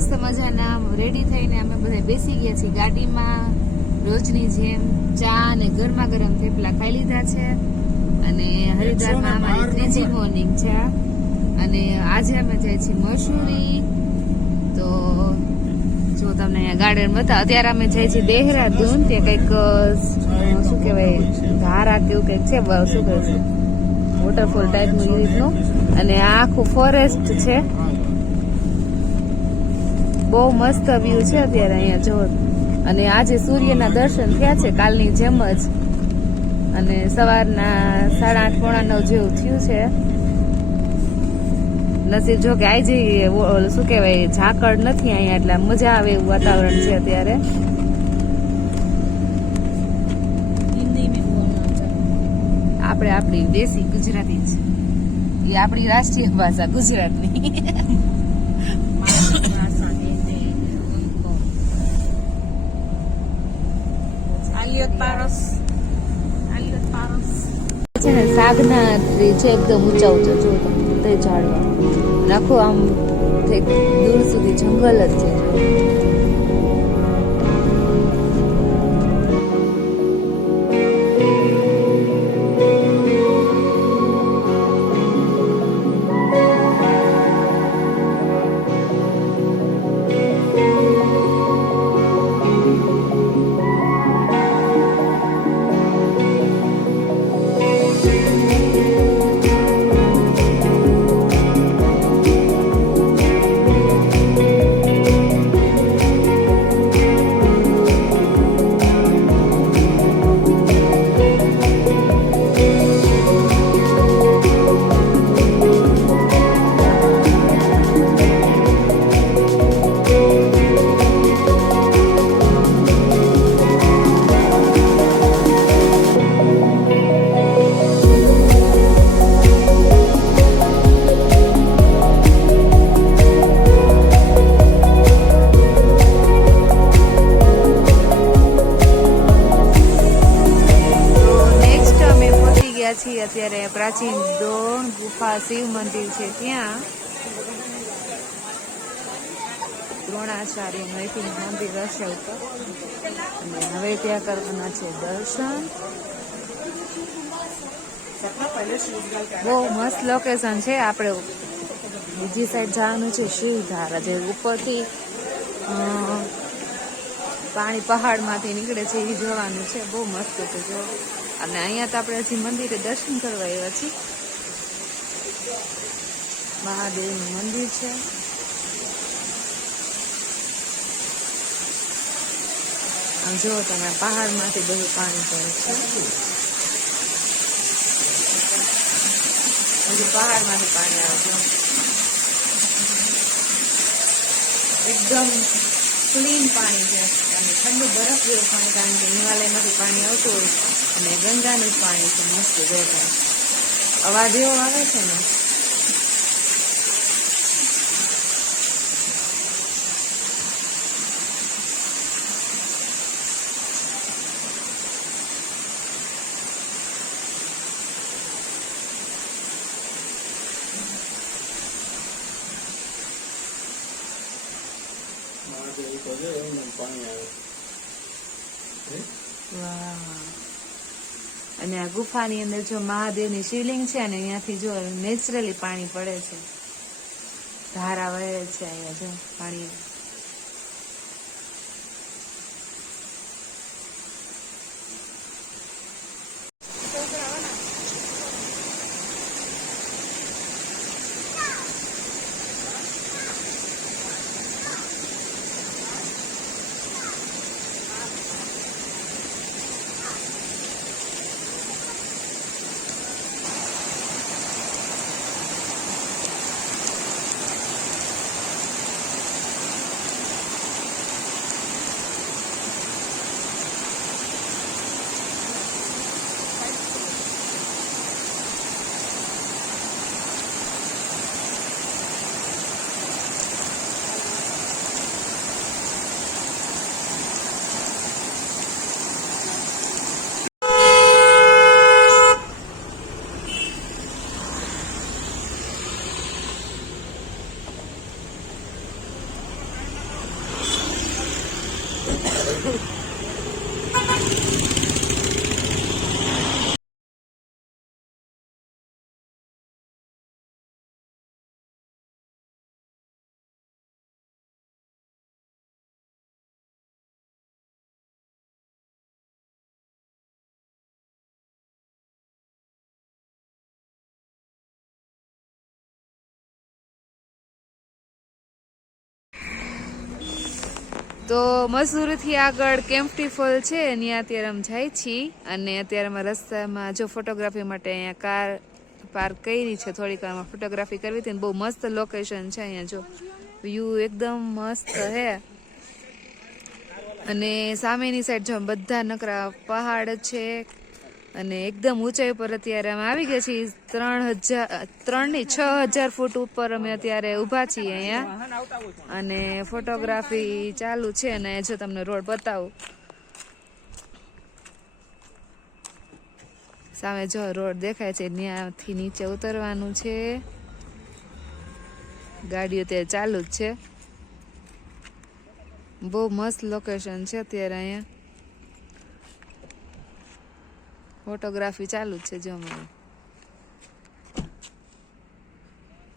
મસ્ત મજાના રેડી થઈને અમે બધા બેસી ગયા છીએ ગાડીમાં. રોજની જેમ ચા અને ગરમા ગરમ થેપલા ખાઈ લીધા છે અને હરિદ્વારમાં અમારી ત્રીજી મોર્નિંગ છે અને આજે અમે જાય છીએ મસૂરી. તો જો તમને અહીંયા ગાર્ડન બતાવો. અત્યારે અમે જઈએ છીએ દેહરાદૂન. ત્યાં કંઈક શું કહેવાય ધારા કેવું કંઈક છે, શું કહે છે, વોટરફોલ ટાઈપનું એ રીતનું. અને આ આખું ફોરેસ્ટ છે. બહુ મસ્ત વ્યૂ છે અત્યારે અહીંયા જો. અને આજે સૂર્યના દર્શન થયા છે કાલની જેમ જ. અને સવારના 8:30 પોણા 9 જેવું થયું છે. નસીબ જો કે આજે શું કહેવાય ઝાકળ નથી અહીંયા, એટલે મજા આવે એવું વાતાવરણ છે અત્યારે. આપણે આપણી દેશી ગુજરાતી છે, એ આપણી રાષ્ટ્રીય ભાષા ગુજરાતની. છે ને સાગના ટ્રી છે એકદમ ઊંચા ઊંચા જો તમે ઝાડવા નાખો આમ દૂર સુધી જંગલ જ છે. અત્યારે પ્રાચીન દોણ ગુફા શિવ મંદિર છે ત્યાં દ્રોણાચાર્ય નૈતિક મંદિર હશે ઉપર. અને હવે ત્યાં કરવાના છે દર્શન. બહુ મસ્ત લોકેશન છે. આપણે બીજી સાઈડ જવાનું છે શિવધારા, જે ઉપરથી પાણી પહાડમાંથી નીકળે છે એ જોવાનું છે. બહુ મસ્ત છે જો. અને અહીંયા તો આપણે હજી મંદિરે દર્શન કરવા આવ્યા છીએ. મહાદેવનું મંદિર છે. આમ જુઓ તમે પહાડમાંથી બધું પાણી પડે છે. હજી પહાડમાંથી પાણી આવે છે. એકદમ ક્લીન પાણી છે અને ઠંડુ બરફ જેવું પાણી, કારણ કે હિમાલયમાંથી પાણી આવતું હોય અને ગંગાનું જ પાણી છે. મસ્ત જોતા અવાજ એવો આવે છે ને. અને આ ગુફાની અંદર જો મહાદેવની શિવલિંગ છે અને અહીંયાથી જો નેચરલી પાણી પડે છે, ધારા વહે છે અહીંયા જો પાણી. તો મસૂરીથી આગળ કેમ્પ્ટી ફોલ છે ત્યાં અત્યારે અમે જાય છીએ અને અત્યારે અમે રસ્તામાં જો ફોટોગ્રાફી માટે અહીંયા કાર પાર્ક કરી છે. થોડીક વારમાં ફોટોગ્રાફી કરવી હતી ને બહુ મસ્ત લોકેશન છે અહીંયા જો વ્યૂ એકદમ મસ્ત હે અને સામેની સાઈડ જો બધા નકરા પહાડ છે અને એકદમ ઊંચાઈ પર અત્યારે અમે આવી ગયા છીએ. 6,000 ફૂટ ઉપર અમે અત્યારે ઊભા છીએ અહીંયા અને ફોટોગ્રાફી ચાલુ છે. અને જો તમને રોડ બતાવું સામે જો રોડ દેખાય છે ત્યાંથી નીચે ઉતરવાનું છે. ગાડીઓ ત્યાં ચાલુ જ છે. બહુ મસ્ત લોકેશન છે અત્યારે અહીંયા ફોટોગ્રાફી ચાલુ જ છે જો અમારે.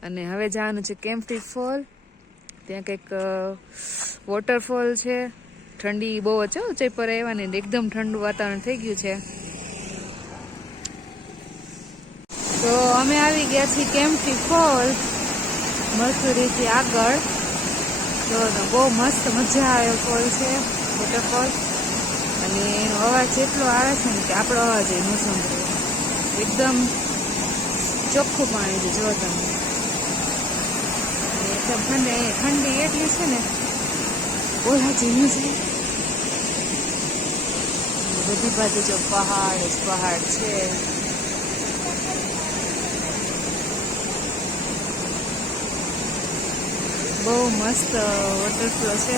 અને હવે જવાનું છે કેમ્પ્ટી ફોલ. ત્યાં કંઈક વોટરફોલ છે. ઠંડી બહુ છે ઊંચાઈ પર આવવાની એકદમ ઠંડુ વાતાવરણ થઈ ગયું છે. તો અમે આવી ગયા છીએ કેમ્પ્ટી ફોલ મસૂરીથી આગળ. તો બહુ મસ્ત મજા આવે ફોલ છે વોટરફોલ અને એનો અવાજ એટલો આવે છે ને કે આપણો અવાજ એ ન સંભળાય. એકદમ ચોખ્ખું પાણી છે જો તમે એકદમ ઠંડી એટલી છે ને બોલા જેવું છે. બધી બાજુ જો પહાડ જ પહાડ છે. બહુ મસ્ત વોટરફ્લો છે.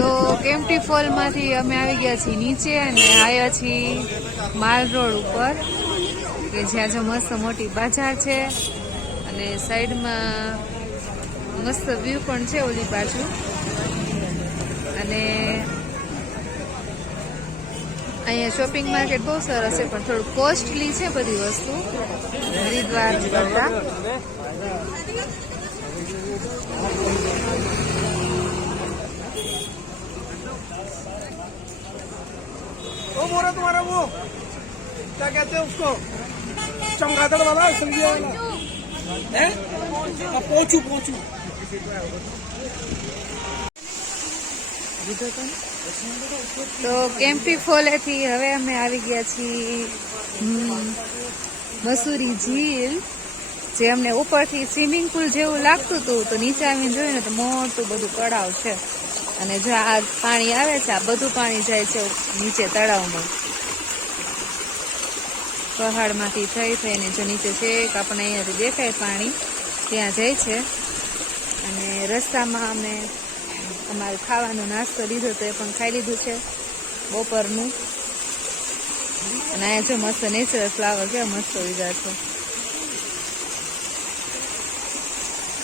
તો કેમ્પ્ટી ફોલ માંથી અમે આવી ગયા છીએ નીચે અને આવ્યા છીએ માલ રોડ ઉપર કે જ્યાં જો મસ્ત મોટી બજાર છે અને સાઈડમાં મસ્ત વ્યૂ પણ છે ઓલી બાજુ. અને અહીંયા શોપિંગ માર્કેટ બહુ સરસ છે પણ થોડું કોસ્ટલી છે બધી વસ્તુ હરિદ્વાર કરતા. वो बोल रहा तुम्हारा वो क्या कहते हैं उसको चमगादड़ वाला संगिया वाला है पोचू पोचू. તો કેમ્પ્ટી ફોલેથી હવે અમે આવી ગયા છીએ મસૂરી ઝીલ જે અમને ઉપરથી સ્વિમિંગ પુલ જેવું લાગતું હતું તો નીચે આવીને જોયું ને તો મોટું બધું તળાવ છે અને જો આ પાણી આવે છે આ બધું પાણી જાય છે નીચે તળાવમાં પહાડમાંથી થઈને જો નીચે છેક આપણે અહીંયાથી દેખાય પાણી ત્યાં જાય છે. અને રસ્તામાં અમે અમારે ખાવાનો નાસ્તો લીધો તો એ પણ ખાઈ લીધું છે બપોરનું. અને અહીંયા જો મસ્ત નેચરલ ફ્લાવર છે મસ્ત લીધા છે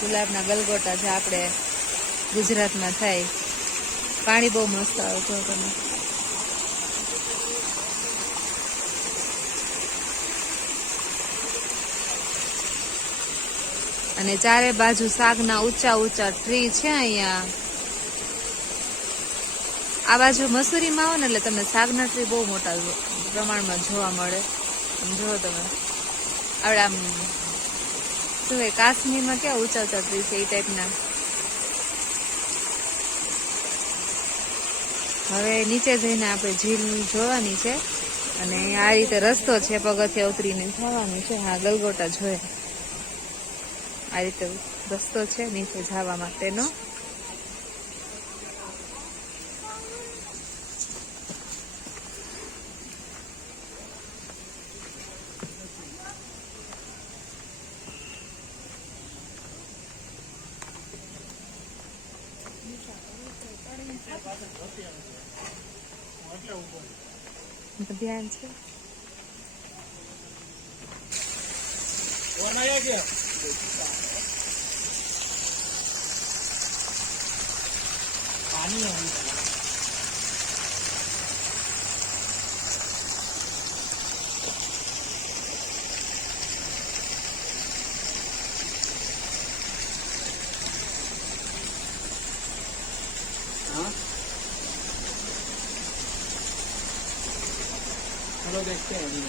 ગુલાબના ગલગોટા જે આપણે ગુજરાતમાં થાય. પાણી બહુ મસ્ત આવે છે તમે અને ચારે બાજુ શાકના ઊંચા ઊંચા ટ્રી છે અહીંયા. આ બાજુ મસૂરીમાં આવો ને એટલે તમને શાકના ટ્રી બહુ મોટા પ્રમાણમાં જોવા મળે. જુઓ તમે આવડા આમ શું કહેવાય, કાશ્મીરમાં કેવા ઊંચા ઊંચા ટ્રી છે એ ટાઈપના. હવે નીચે જઈને આપણે ઝીલ જોવાની છે અને આ રીતે રસ્તો છે, પગથિયા ઉતરીને જવાનું છે. હા, ગલગોટા જોઈએ. આ રીતે રસ્તો છે નીચે જવા માટેનો. ધ્યાન છે. चलो देखते हैं अभी।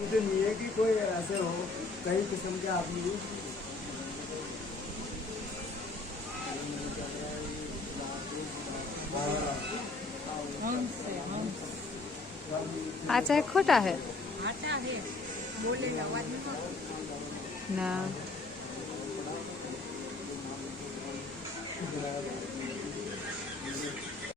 मुझे नहीं है कि कोई ऐसे हो कई किस्म के आदमी आचा है खोटा है ना.